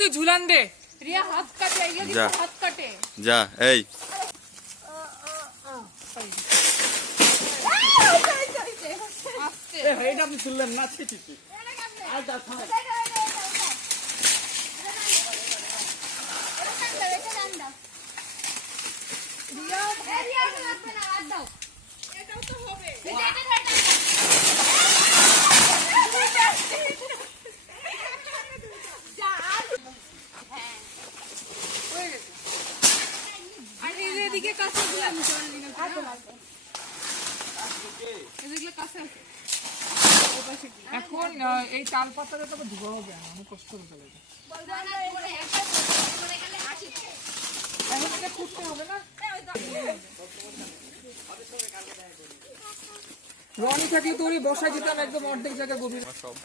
তুই ঝুলান দে রিয়া হাত কাটে এগুলো কিন্তু হাত কাটে যা এই আস্তে এটা আপনি শুনলেন না ছি ছি আর দাও থাম রিয়া রিয়া হাত না হাত দাও এটাও তো হবে এটা এদিকে কাছে দিলাম এখন এই তাল পাতাটা তো ধোয়া হবে না আমি কষ্ট করতে লাগে এখন এটা কুটতে হবে না রনি থাকলে তো ওরই বসাই দিতাম একদম অর্ধেক জায়গা গভীর সব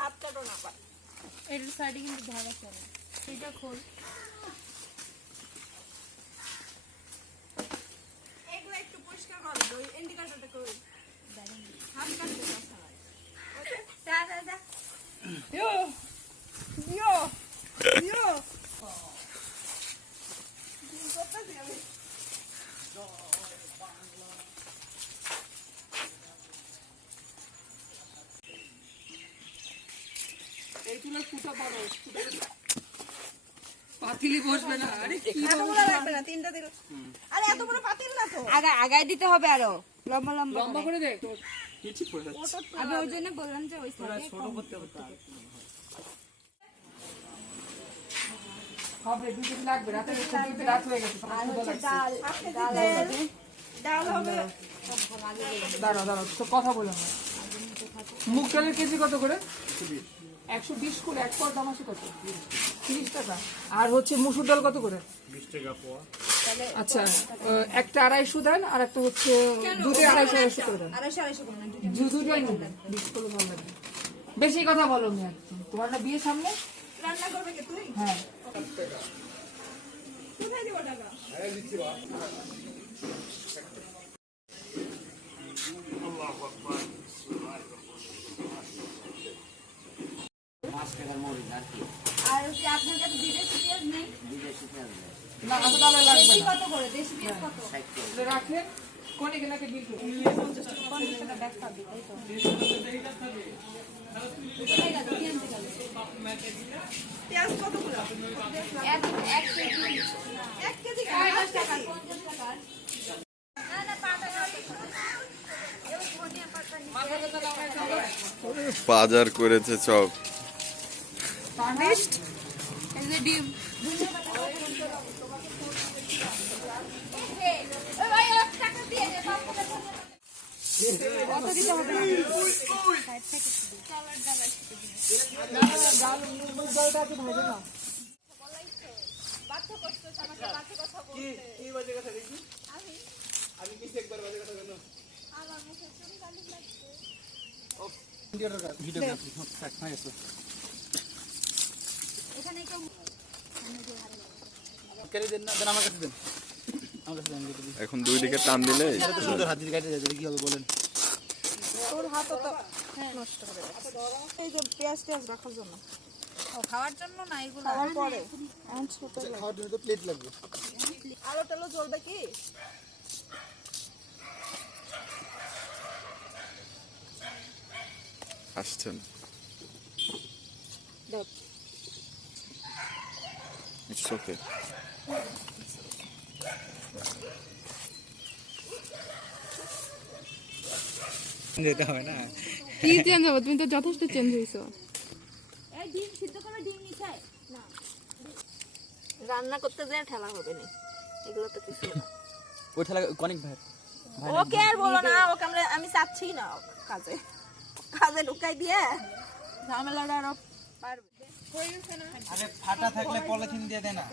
হাত কাটো না পা এর সাইডে কিন্তু ধরা চলে এটা খোল এগুলো একটু পরিষ্কার করো ওই ইন্ডিকেটরটা কই হাত কাটতে বসা হয় যা যা যা ইয়ো ইয়ো ইয়ো কত দিবে এই তুলে ফুটা পারো পাতিলি বসবে না আরে এতগুলো লাগবে না তিনটা দিল আরে এত বড় পাতিল না তো আগায় দিতে হবে আরো লম্বা লম্বা লম্বা করে দে কি ঠিক করে যাচ্ছে আমি ওই জন্য বললাম যে ওই সাইডে ছোট করতে হতো হবে দুটো লাগবে রাতে একটু রাত হয়ে গেছে আর হচ্ছে ডাল ডাল হবে দাঁড়াও দাঁড়াও তো কথা বললাম মুগ ডালের কেজি কত করে 120 করে এক পর দাম আছে কত 30 টাকা আর হচ্ছে মসুর ডাল কত করে 20 টাকা পোয়া আচ্ছা একটা 250 দেন আর একটা হচ্ছে দুটো 250 করে দেন 250 করে দুটোই নেবেন 20 করে ভালো লাগবে বেশি কথা বলো না একদম তোমার না বিয়ে সামনে রান্না করবে কি তুই হ্যাঁ কোথায় দিব টাকা আরে দিচ্ছি বা আল্লাহু আকবার আর কি আপনার কাছে বিদেশি পেঁয়াজ নেই না এত দামে লাগবে দেশি না কত করে দেশি পেঁয়াজ কত এটা রাখেন কোনে গেলাকে বিল করুন 50 টাকা ব্যাগ পাবি তাই তো পেঁয়াজ কত করে এক কেজি 50 টাকা 50 টাকা না না পাতা না এই ধনিয়া পাতা বাজার করেছে সব লিস্ট এই যে ডিম ওই ভাই 1 টাকা দিয়ে দে কত দিতে হবে সাইড থেকে কালার ডাল ডাল মুগ ডালটা একটু ভাজে না বাচ্চা কষ্ট আমাকে বাচ্চা কথা বলতে কি বাজে কথা দেখি আমি কি একবার বাজে কথা কেন আমার মুখে চুন গালি লাগছে ভিডিওগ্রাফি থাক না এসো এখানে কেউ কেটে দেন না দেন আমার কাছে দেন আমার কাছে দেন কেটে দিন এখন দুই দিকে টান দিলে এটা তো সুন্দর হাত দিয়ে কেটে যাবে কি হবে বলেন তোর হাত তো নষ্ট করে যাচ্ছে এই যে পেঁয়াজ রাখার জন্য ও খাওয়ার জন্য না এগুলো খাওয়ার পরে এখন ছোট খাওয়ার জন্য তো প্লেট লাগবে আলো টালো জ্বলবে কি আসছেন দেখ ইটস ওকে যেতে হবে না কি চেঞ্জ হবে তুমি তো যথেষ্ট চেঞ্জ হইছো এই ডিম সিদ্ধ করে ডিম নিছাই না রান্না করতে যায় ঠেলা হবে না এগুলো তো কিছু না ওই ঠেলা অনেক ভাই ওকে আর বলো না ওকে আমি চাচ্ছি না কাজে কাজে ঢুকাই দিয়ে ঝামেলাটা আরো পারবে আরে ফাটা থাকলে পলিথিন দিয়ে দে না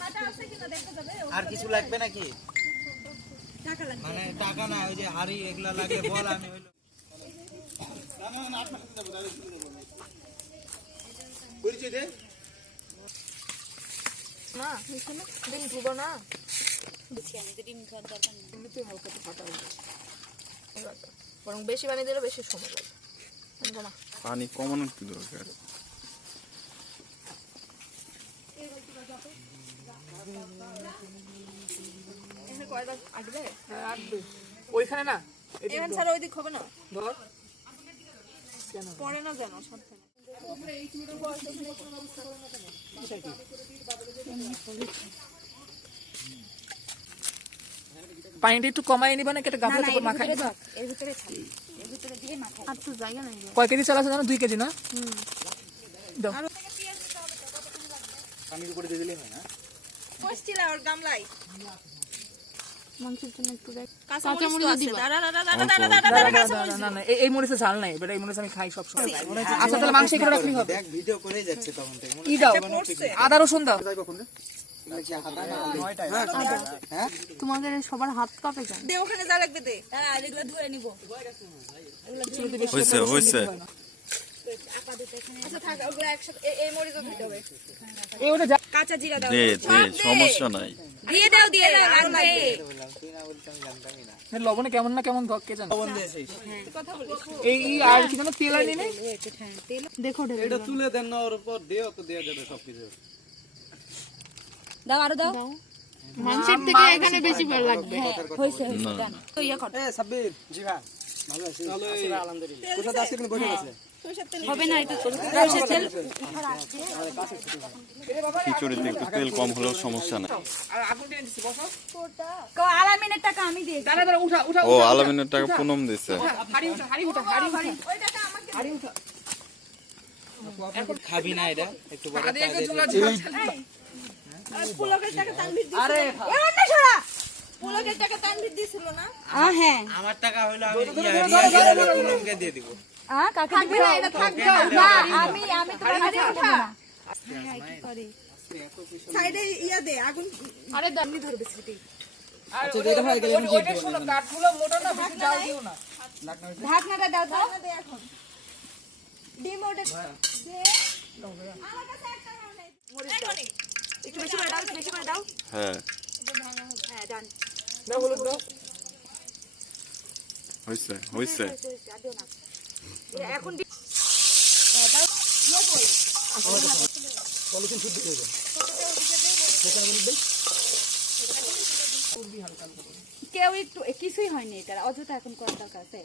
ফাটা আছে কিনা দেখতে যাবে আর কিছু লাগবে নাকি টাকা লাগবে মানে টাকা না ওই যে হাড়ি এগুলা লাগে বল আমি হইলো না না 8 মাস যাব দাদা শুনে দেব পরিচয় দে না এখানে ডিম ধুবো না বুঝছি আমি ডিম খাওয়ার দরকার নেই এমনিতে হালকা ফাটা হয়ে বরং বেশি পানি দিলে বেশি সময় লাগবে। কমা। পানি কমানোর কি দরকার? এখানে কয়টা আটবে? হ্যাঁ, আটবে। ওইখানে না, এদিক এখানে ধর। ছাড়া ওইদিক হবে না? ধর। পড়ে না যেন সাবধানে। পানিটা একটু কমাই নিবা না, কেটে গামলা চাপড় মাখাই। এর ভিতরে থাক। এর ভিতরে দিয়ে মাখাই। আর তো জায়গা নাই। কয় কেজি চাল আছে জানো? 2 কেজি না? দাও। পানির উপরে দিয়ে দিলেই হয় না? কষ্টিলা ওর গামলাই। মাংসের জন্য একটু দেখ। কাঁচা কাঁচা মরিচ মরিচ আছে। দিবা। দাঁড়া না, না, এই মরিচে ঝাল নাই, বেটা এই মরিচ আমি খাই সব সময়। আচ্ছা তাহলে মাংস এগুলো রাখলেই হবে। দেখ ভিডিও করেই যাচ্ছে তখন থেকে। ই দাও, আদা রসুন দাও। হ্যাঁ? তোমাদের সবার হাত কাঁপে কেন? দে ওখানে যা লাগবে দে। দাঁড়া এগুলো ধুয়ে নিব। হয়েছে হয়েছে। আচ্ছা থাক ওগুলো একসাথে এই মরিচও দিতে হবে। এই ওটা যা। কাঁচা জিরা দাও। দে দে, সমস্যা নাই। দিয়ে দাও লাগবে। তুই না বলতে আমি জানতামই না। লবণে কেমন না কেমন কে জানে। লবণ দিয়েছিস? কথা বলিস। এই আর কি জানো, তেল আনি নেই। দেখো ঢেলে এটা তুলে দেন না ওর উপর দিও তো দেয়া যাবে সবকিছু। দাও আরো দাও। মাংসের থেকে এখানে বেশি ভালো লাগবে। হইছে দেন। তো ইয়া কর। এ সাব্বির জি ভাই ভালো আছি আলহামদুলিল্লাহ। কোথা থেকে আসলে বসে আছে? হবে না এটা সরষের তেল। খিচুড়িতে একটু তেল কম হলেও সমস্যা নাই। আর আগুন টেনে দিছি, বসো। কো আলামিনের টাকা আমি দিয়ে। দাঁড়া দাঁড়া, উঠা উঠা। ও আলামিনের টাকা পুনম দিছে। হাড়ি উঠা, হাড়ি উঠা, হাড়ি উঠা। খাবি না এটা একটু বড় আদে একটু ঝোলা ঝাল ঝাল। পুলকের টাকা তানভীর দিছিল। আরে এ অন্য সরা। পুলকের টাকা তানভীর দিছিল না? হ্যাঁ। আমার টাকা হলো আমি রিয়া পুনমকে দিয়ে দিব। কাকে থাকবে না এটা থাকবে না। আমি তোমার হাতে উঠা না। সাইডে ইয়া দে আগুন। আরে দামি ধরবে স্মৃতি। আর ওইটা শোনো, কাঠগুলো মোটা না, বেশি জাল দিও না। ঢাকনাটা দাও তো। ঢাকনা দে এখন। ডিম ওটা দে। আমার কাছে একটা নাই। মরিচ দাও। একটু বেশি করে দাও, একটু বেশি করে দাও। হ্যাঁ হ্যাঁ ডান। দাও হলুদ দাও। হয়েছে হয়েছে। দিও না। এখন দাও। ইয়া কই? পলিথিন শুদ্ধ করে দেন। কেউ একটু কিছুই হয়নি, এটা অযথা এখন করার দরকার আছে।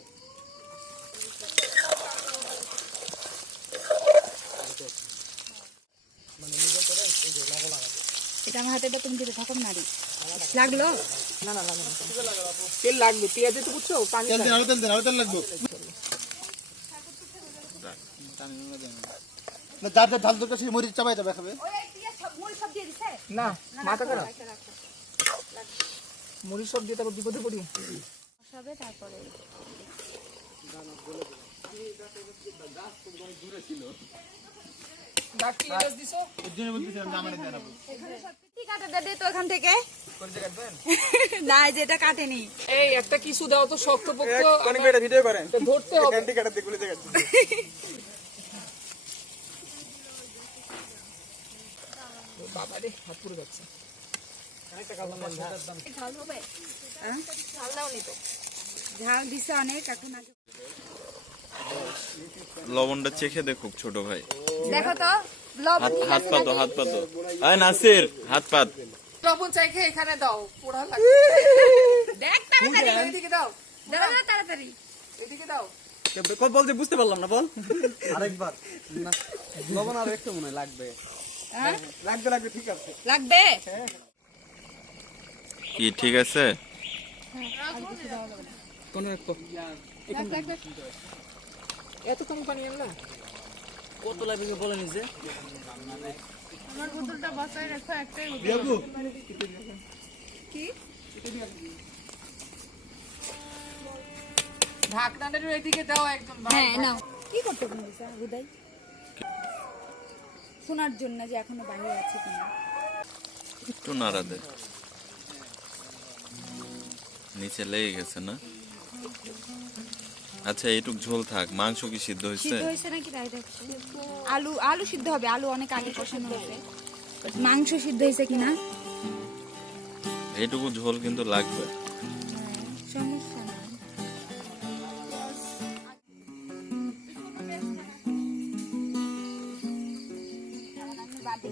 এটা আমার হাতে তুমি দিতে থাকো নারী লাগলো না না লাগে না, তেল লাগবে, পেঁয়াজে তো বুঝছো পানি লাগে। আরো তেল দেন, আরো তেল লাগবে। না যার যার ঢাল দরকার সেই মরিচ চাপাই যাবে খাবে। ওই দিয়ে সব মূল সব দিয়ে দিছে না মাথা খারাপ, মরিচ সব দিয়ে তারপর বিপদে পড়ি। সবে তারপরে ডাকি এলাচ দিছো? ঠিক আছে দে তো এখান থেকে না এই যে এটা কাটেনি। এই একটা কিছু দাও তো, শক্তপোক্ত। কোন মেয়েটা ভিডিও করেন এটা ধরতে হবে। ক্যান্টি কাটা দিয়ে গুলি দেখাচ্ছি। বাবা রে, হাত পুরো যাচ্ছে। ঝাল হবে হ্যাঁ ঝাল দাও নি তো, ঝাল দিছে অনেক এখন আগে লবণটা চেখে দেখুক ছোট ভাই। দেখো তো লবণ হাত হাত পাতো হাত পাতো। আয় নাসির হাত পাত। লবণ চাইখে এখানে দাও, পোড়া লাগে। দেখ তাড়াতাড়ি এদিকে দাও, দাও তাড়াতাড়ি এদিকে দাও। কত বলতে বুঝতে পারলাম না, বল আরেকবার। না লবণ আর একটু মনে লাগবে। হ্যাঁ লাগবে লাগবে ঠিক আছে। লাগবে কি ঠিক আছে? কোন একটু এত কম পানি আনলা? কত লাগবে বলে নিজে। আমার বোতলটা বাঁচায় রাখো, একটাই বোতল। দিয়াবু কি ঢাকনাটার এদিকে দাও একদম। হ্যাঁ নাও কি করতে বলছিস হুদাই শোনার জন্য যে এখনো বাইরে আছে কিনা। একটু নাড়া দে। নিচে লেগে গেছে না? আচ্ছা এইটুক ঝোল থাক। মাংস কি সিদ্ধ হয়েছে? সিদ্ধ হয়েছে নাকি তাই দেখছি। আলু আলু সিদ্ধ হবে, আলু অনেক আগে কষানো হয়েছে। মাংস সিদ্ধ হয়েছে কিনা এইটুকু ঝোল কিন্তু লাগবে। সমস্যা নাই।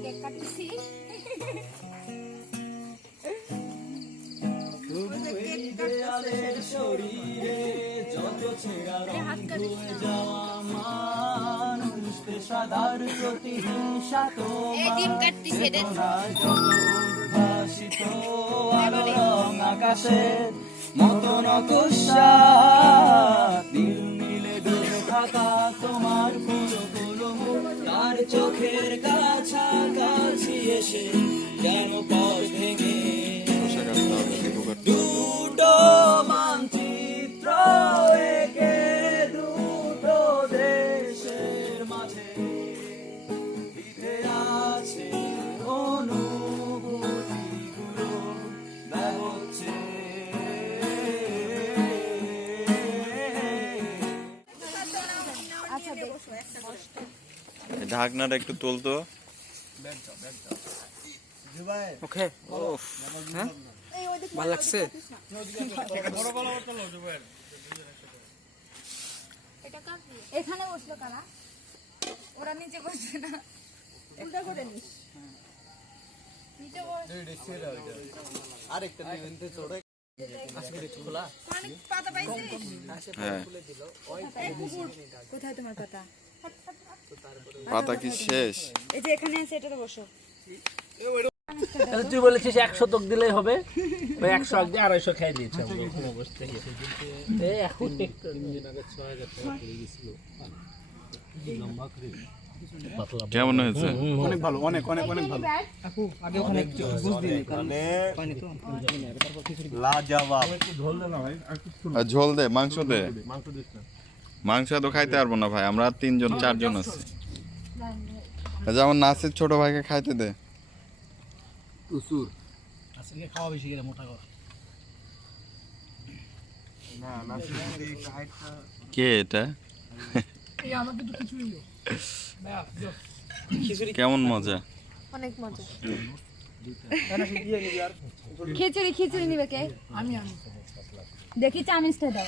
কেক কাটতেছি। পেশাদার প্রতিহিংসা এই ডিম কাটতেছি এটা। উদ্ভাসিত আলো রং আকাশের মতো নকশা দিল মিলে বেঁধে থাকা তোমার পুরো পুরো মুখ তার চোখের কাছাকাছি এসে কেন পথ ভেঙে দুটো মানচিত্র একে দুটো দেশের মাঝে বিধে আছে অনুভূতিগুলো ব্যবচ্ছে আচ্ছা দেখো ঢাকনাটা একটু তুলতো। ওকে ভালো লাগছে। এখানে বসলো কারা? ওরা নিচে বসবে না, উল্টা করে নিস। নিচে বস। আরেকটা নিতে চড়ে খোলা অনেক পাতা পাইছিস? হ্যাঁ, এই কুকুর, কোথায় তোমার পাতা? পাতা কি শেষ? এই যে এখানে আছে, এটাতে বসো। তুই বলেছিস 100 শতক দিলেই হবে, ওই 100 আগে 250 খাই দিয়েছে আমরা বসতে গিয়ে। এই এখন একটু কেমন হয়েছে? অনেক ভালো অনেক অনেক অনেক ভালো আগে ওখানে বুঝ দিই কারণ লাজবাব আর ঝোল দে, মাংস দে। মাংস তো খাইতে পারবো না ভাই, আমরা 3 4 জন আছি। যেমন নাসির ছোট ভাইকে খাইতে দে। আজকে খাওয়া বেশি করে মোটা কর। কে এটা? এই আমাকে তো কিছুই না। কেমন মজা? অনেক মজা। খিচুড়ি খিচুড়ি নিবে কে? আমি দেখি চামিচটা দাও।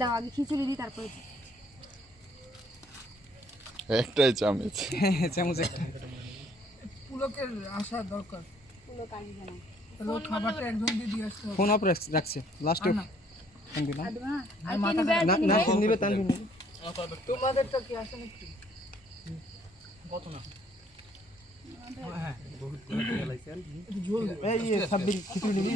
দাও আগে খিচুড়ি দিই, তারপরে একটাই চামচ। চামচ একটা। পুলকের আসা দরকার। পুলক আসবে না। তাহলে ও খাবারটা একজন দিয়ে আসতে হবে। ফোন অফ রাখছে লাস্টে না, আদমা আর কি নিবে? আর কি না নিবে? নিবে তানভি নিবে তোমাদেরটা কি আসে নাকি? ঝোল এই সাব্বির খিচুড়ি নিবি